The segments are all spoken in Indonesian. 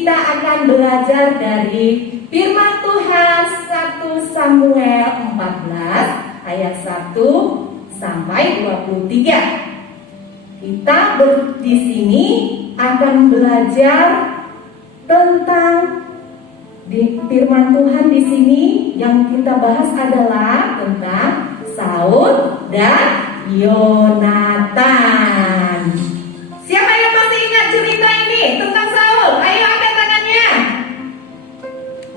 kita akan belajar dari firman Tuhan 1 Samuel 14 ayat 1 sampai 23. Kita di sini akan belajar tentang di firman Tuhan di sini yang kita bahas adalah tentang Saul dan Yonatan. Siapa yang masih ingat cerita ini tentang Saul? Ayo angkat tangannya.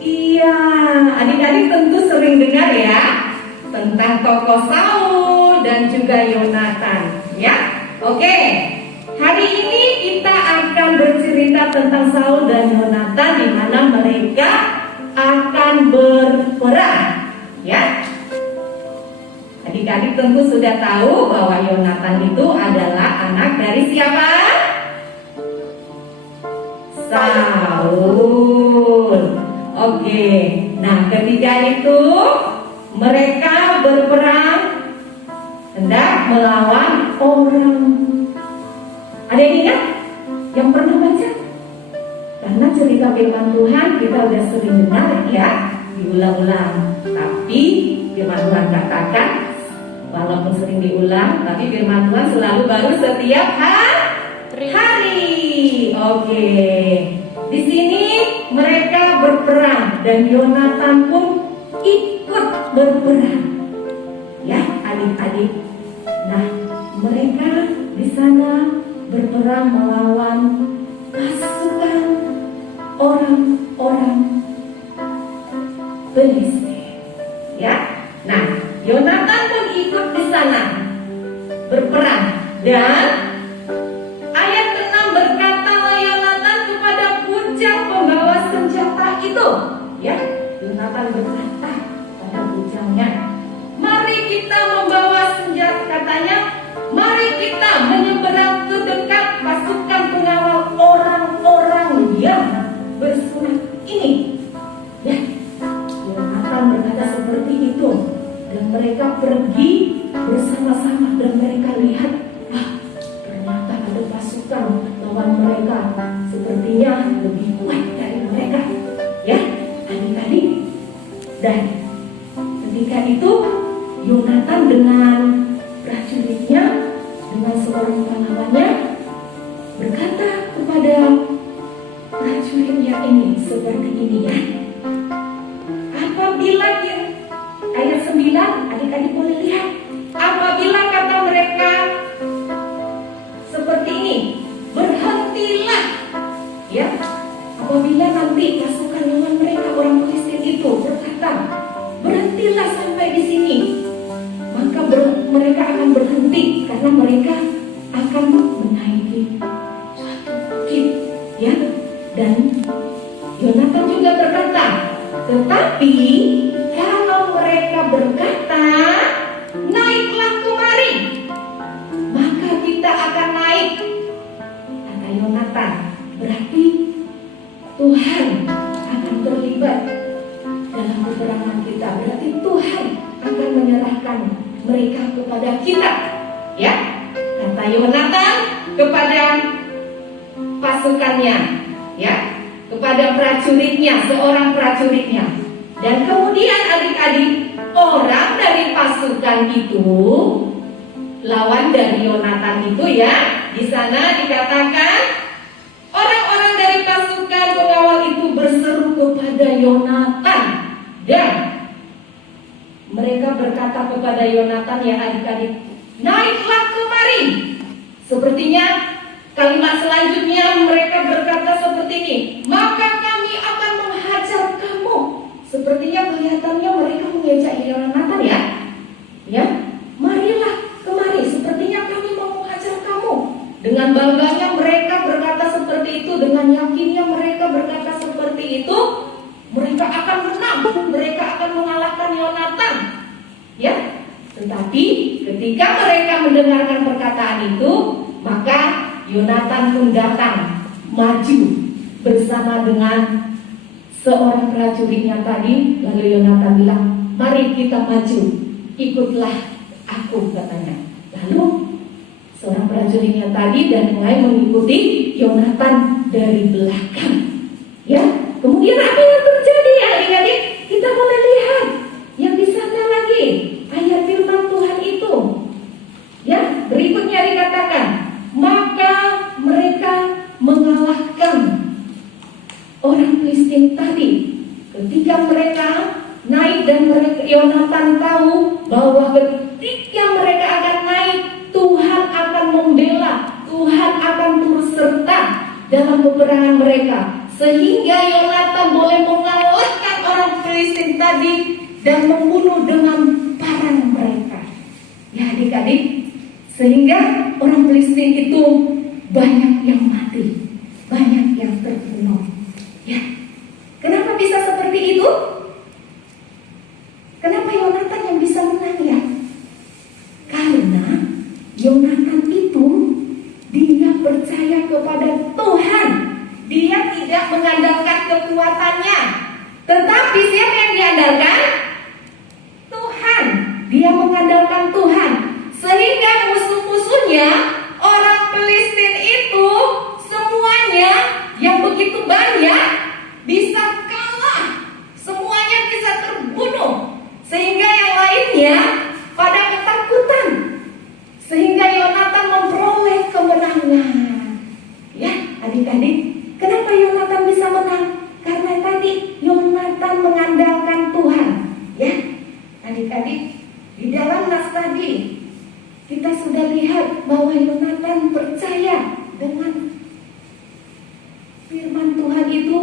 Iya, adik-adik tentu sering dengar ya tentang tokoh Saul dan juga Yonatan, ya. Oke, hari ini kita akan bercerita tentang Saul dan Yonatan di mana mereka akan berperang, ya. Adik-adik tentu sudah tahu bahwa Yonatan itu adalah anak dari siapa? Saul. Oke, nah ketika itu mereka berperang hendak melawan orang. Ada yang ingat? Yang pernah baca? Karena cerita firman Tuhan kita udah sering dengar ya, diulang-ulang. Tapi firman Tuhan katakan, walaupun sering diulang, tapi firman Tuhan selalu baru setiap hari. Oke, di sini mereka berperang dan Yonatan pun ikut berperang. Ya, adik-adik. Nah, mereka di sana berperang melawan pasukan orang-orang Filistin. Ya, nah Yonatan pun ikut di sana berperang dan ayat 6 berkatalah Yonatan kepada bujang pembawa senjata itu. Ya, Yonatan berkata pada bujangnya, mari kita membawa senjata, katanya, mari kita menyeberang ke dekat pasukan pengawal orang-orang yang bersunat ini. Ya, Yonatan berkata seperti itu. Dan mereka pergi bersama-sama dan mereka lihat, ternyata ada pasukan lawan mereka. Sepertinya lebih kuat dari mereka. Ya, adik-adik. Dan ketika itu Yonatan dengan prajuritnya, dengan seorang pahlawannya, berkata kepada prajuritnya ini seperti ini ya. Apabila ayat 9, adik-adik boleh lihat. Apabila kata mereka seperti ini, berhentilah. Ya, apabila nanti pasukan lawan mereka orang Filistin itu berkata, berhentilah sampai di sini, maka mereka akan berhenti karena mereka akan menaiki suatu bukit. Ya, dan Yonatan juga berkata, tetapi kalau mereka berkata, naiklah kemari, maka kita akan naik. Kata Yonatan, berarti Tuhan akan terlibat dalam peperangan kita. Berarti Tuhan akan menyerahkan mereka kepada kita. Ya, kata Yonatan kepada pasukannya, ya, kepada prajuritnya, seorang prajuritnya. Dan kemudian adik-adik, orang dari pasukan itu, lawan dari Yonatan itu ya, di sana dikatakan orang-orang dari pasukan pengawal itu berseru kepada Yonatan dan mereka berkata kepada Yonatan, ya adik-adik, naiklah kemari. Sepertinya kalimat selanjutnya mereka berkata seperti ini, maka kami akan menghajar kamu. Sepertinya kelihatannya mereka mengejek Yonatan ya. Ya, marilah kemari. Sepertinya kami mau menghajar kamu. Dengan bangganya mereka berkata seperti itu, dengan yakinnya mereka berkata seperti itu. Mereka akan menang, mereka akan mengalahkan Yonatan. Ya, tetapi ketika mereka mendengarkan perkataan itu, maka Yonatan pun datang maju bersama dengan seorang prajuritnya tadi. Lalu Yonatan bilang, mari kita maju, ikutlah aku, katanya. Lalu seorang prajuritnya tadi dan mulai mengikuti Yonatan dari belakang. Ya, kemudian apa yang terjadi adik-adik? Kita boleh lihat yang di sana lagi ayat firman Tuhan itu. Ya, berikutnya dikatakan, maka mereka mengalahkan orang Filistin tadi. Ketika mereka naik dan Yonatan tahu bahwa ketika mereka akan naik, Tuhan akan membela, Tuhan akan turut serta dalam peperangan mereka, sehingga Yonatan boleh mengalahkan orang Filistin tadi dan membunuh dengan parang mereka. Ya adik-adik, sehingga orang Filistin itu banyak yang mati, banyak yang terbunuh. Ya, kenapa bisa seperti itu? Kenapa Yonatan yang bisa menang ya? Karena Yonatan itu dia percaya kepada Tuhan. Dia tidak mengandalkan kekuatannya. Tetapi siapa yang diandalkan? Tuhan. Dia mengandalkan Tuhan. Sehingga musuh-musuhnya orang Filistin itu semuanya yang begitu banyak bisa kalah. Semuanya bisa terbunuh. Sehingga yang lainnya pada ketakutan. Sehingga Yonatan memperoleh kemenangan. Ya adik-adik, kenapa Yonatan bisa menang? Karena tadi Yonatan mengandalkan Tuhan. Ya adik-adik, di dalam nas tadi kita sudah lihat bahwa Yonatan percaya dengan firman Tuhan itu,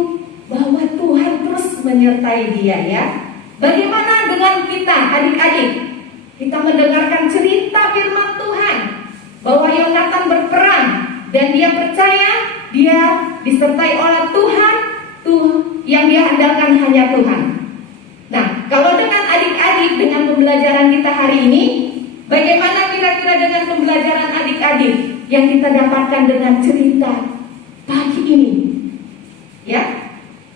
bahwa Tuhan terus menyertai dia ya. Bagaimana dengan kita adik-adik? Kita mendengarkan cerita firman Tuhan bahwa Yonatan berperang dan dia percaya dia disertai oleh Tuhan, yang dia andalkan hanya Tuhan. Nah, kalau dengan adik-adik, dengan pembelajaran kita hari ini, bagaimana kira-kira dengan pembelajaran adik-adik yang kita dapatkan dengan cerita pagi ini? Ya,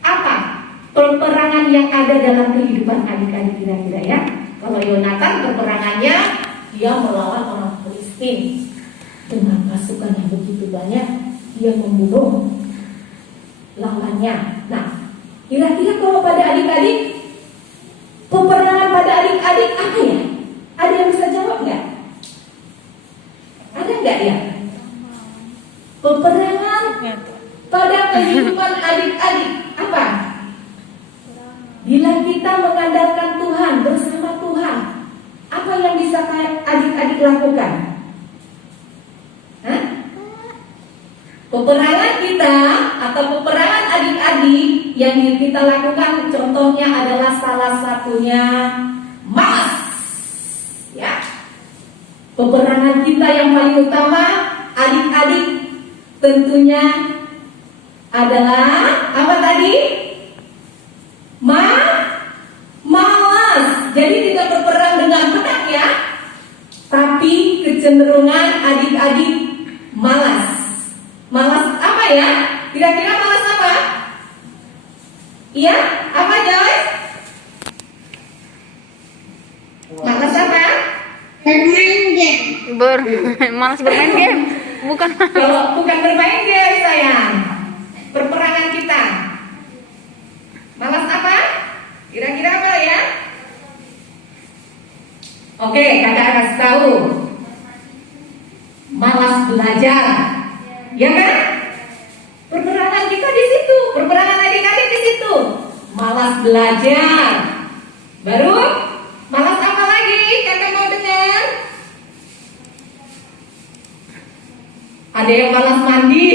apa peperangan yang ada dalam kehidupan adik-adik kira-kira ya? Kalau Yonatan peperangannya dia melawan orang Filistin dengan pasukan yang begitu banyak, dia membunuh lawannya. Nah, kira-kira kalau pada adik-adik, peperangan pada adik-adik apa ya? Ada yang bisa jawab nggak? Ada nggak ya? Peperangan pada kehidupan adik-adik apa? Bila kita mengandalkan Tuhan, bersama Tuhan, apa yang bisa adik-adik lakukan? Hah? Peperangan kita atau peperangan adik-adik yang kita lakukan, contohnya adalah salah satunya malas. Ya, peperangan kita yang paling utama adik-adik tentunya adalah apa tadi? Malas. Jadi tidak berperang dengan pedang ya, tapi kecenderungan adik-adik malas. Malas apa ya? Kira-kira malas apa? Iya, apa Joy? Malas apa? Bermain game. Malas bermain game. Bukan. Kalau bukan bermain game sayang. Perperangan kita. Malas apa? Kira-kira apa ya? Oke, kakak kasih tahu. Malas belajar. Ya kan? Perperangan kita di situ, perperangan adik-adik di situ. Malas belajar. Baru malas apa lagi? Kakak mau dengar? Ada yang malas mandi.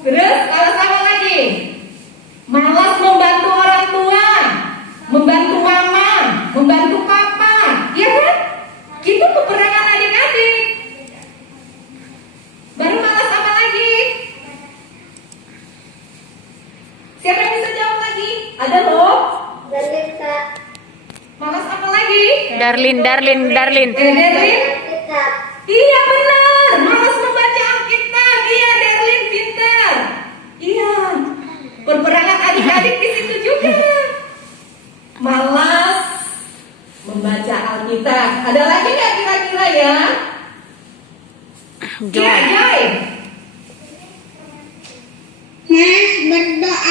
Terus malas apa lagi? Malas membantu orang tua, membantu mama, membantu papa. Iya kan? Itu peperangan adik-adik. Baru malas apa lagi? Siapa yang bisa jawab lagi? Ada loh. Balita. Malas apa lagi? Darlin. Darlin? Alkitab. Iya benar. Malas membaca Alkitab. Iya Darlin pintar. Iya. Perperangan adik-adik di situ juga. Malas membaca Alkitab. Ada lagi nggak kira-kira ya? Joy. Ya, Joy. Malas berdoa.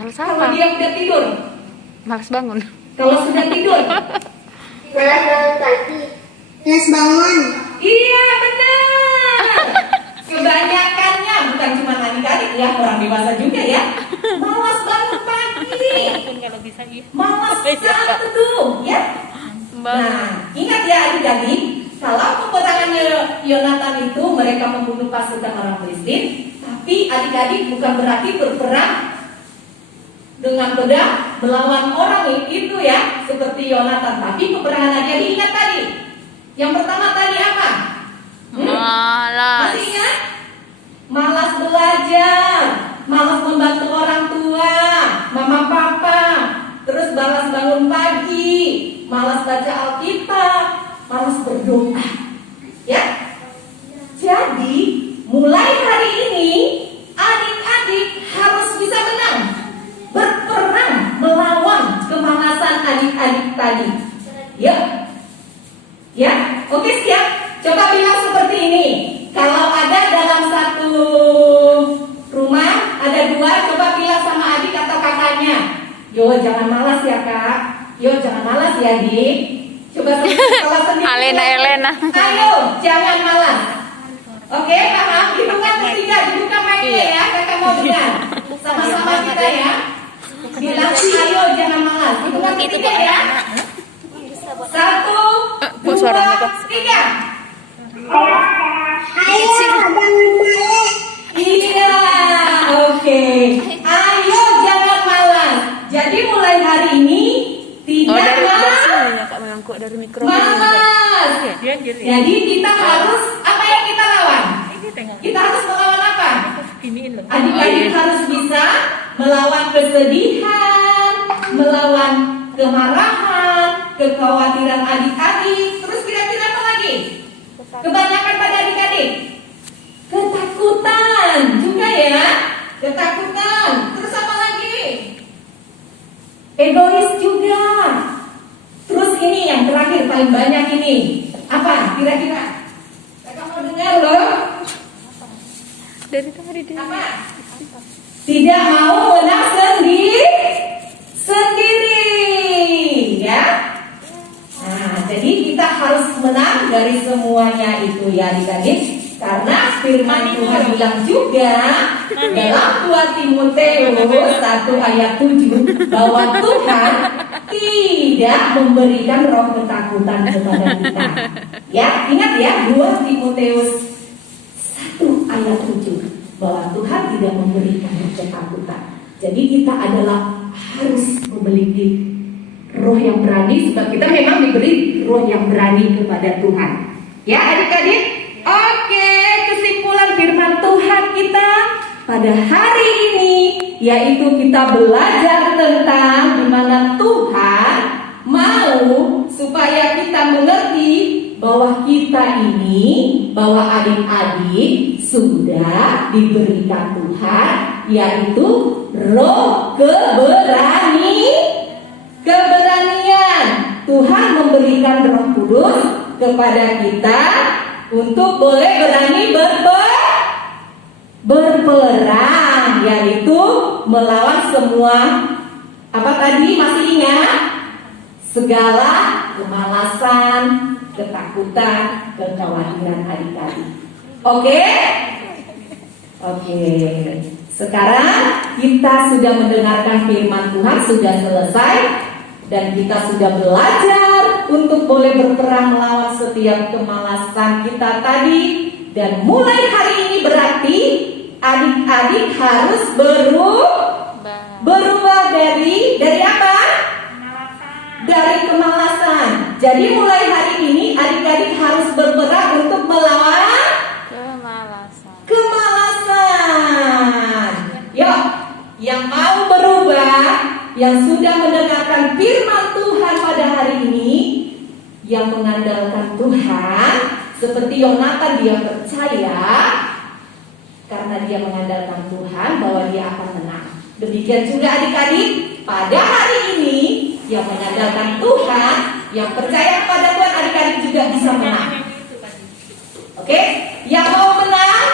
Harus Kalau apa? dia udah tidur, Malas bangun. kalau sudah tidur. Malas bangun pagi. Malas bangun. Iya benar. Kebanyakannya bukan cuma adik-adik ya, orang dewasa juga ya. Malas bangun pagi. Kalau bisa iya. Malas saat teduh ya. Nah, ingat ya adik-adik, kalau peperangannya Yonatan itu mereka membunuh pasukan orang Filistin, tapi adik-adik bukan berarti berperang dengan pedang melawan orang itu ya, seperti Yonatan. Tapi peperangan adik-adik ingat tadi. Yang pertama tadi apa? Malas. Masih ingat? Malas belajar, malas membantu orang tua, mama papa, terus malas bangun pagi, malas baca Alkitab, malas berdoa. Ya. Jadi, mulai hari ini adik-adik harus bisa menang, berperang melawan kemalasan adik-adik tadi. Ya. Ya, oke siap. Coba bilang seperti ini. Kalau ada dalam satu rumah ada dua, coba bilang sama adik atau kakaknya. Yo jangan malas ya kak. Yo jangan malas ya adik. Coba kalau sendiri. Alena, Elena. Ayo jangan malas. Oke paham? Hitungan ketiga dibuka mic-nya ya. Kakak mau dengar. Sama-sama kita ya. Bilang ayo jangan malas. Hitungan ketiga ya. 1, 2, 3. Ayo jangan malas. Iya, oke. Ayo jangan malas. Jadi mulai hari ini Oh, tidak dari sini ya Kak, mengangkut dari mikro. malas. Dia Jadi kita harus apa yang kita lawan? Kita harus melawan apa? Adik-adik harus bisa melawan kesedihan, melawan kemarahan, kekhawatiran adik-adik. Terus kira-kira apa lagi? Kebanyakan pada adik-adik ketakutan juga ya. Ketakutan. Terus apa lagi? Egois juga. Terus ini yang terakhir paling banyak ini. Apa kira-kira? Kakak mau dengar loh. dari tadi dia. Apa? Tidak mau menang sendiri ya. Nah, jadi kita harus menang dari semuanya itu ya adik-adik. Karena firman Tuhan bilang juga dalam 2 Timotius 1 ayat 7 bahwa Tuhan tidak memberikan roh ketakutan kepada kita. Ya, ingat ya 2 Timotius 1 ayat 7 bahwa Tuhan tidak memberikan roh ketakutan. Jadi kita adalah harus memiliki roh yang berani sebab kita memang diberi roh yang berani kepada Tuhan. Ya adik-adik. Oke, kesimpulan firman Tuhan kita pada hari ini yaitu kita belajar tentang di mana Tuhan mau supaya kita mengerti bahwa kita ini, bahwa adik-adik sudah diberikan Tuhan yaitu roh keberanian. Tuhan memberikan Roh Kudus kepada kita untuk boleh berani berperang, yaitu melawan semua apa tadi masih ingat? Segala kemalasan, ketakutan, kekhawatiran adik-adik. Oke? Oke. Sekarang kita sudah mendengarkan firman Tuhan, sudah selesai dan kita sudah belajar untuk boleh berperang melawan setiap kemalasan kita tadi. Dan mulai hari ini berarti adik-adik harus berubah dari apa? Dari kemalasan. Jadi mulai hari ini adik-adik harus berperang untuk melawan kemalasan. Yuk, yang mau berubah, yang sudah mendengarkan firman Tuhan pada hari ini, yang mengandalkan Tuhan, seperti Yonatan dia percaya karena dia mengandalkan Tuhan bahwa dia akan menang. Demikian juga adik-adik pada hari ini yang mengandalkan Tuhan, yang percaya kepada Tuhan, adik-adik juga bisa menang. Oke? Yang mau menang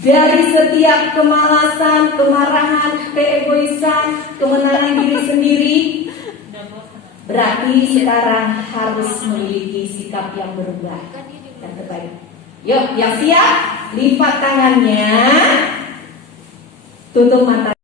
dari setiap kemalasan, kemarahan, keegoisan, kemenangan diri sendiri. Berarti sekarang harus memiliki sikap yang berubah dan terbaik. Yuk, yang siap, lipat tangannya, tutup mata.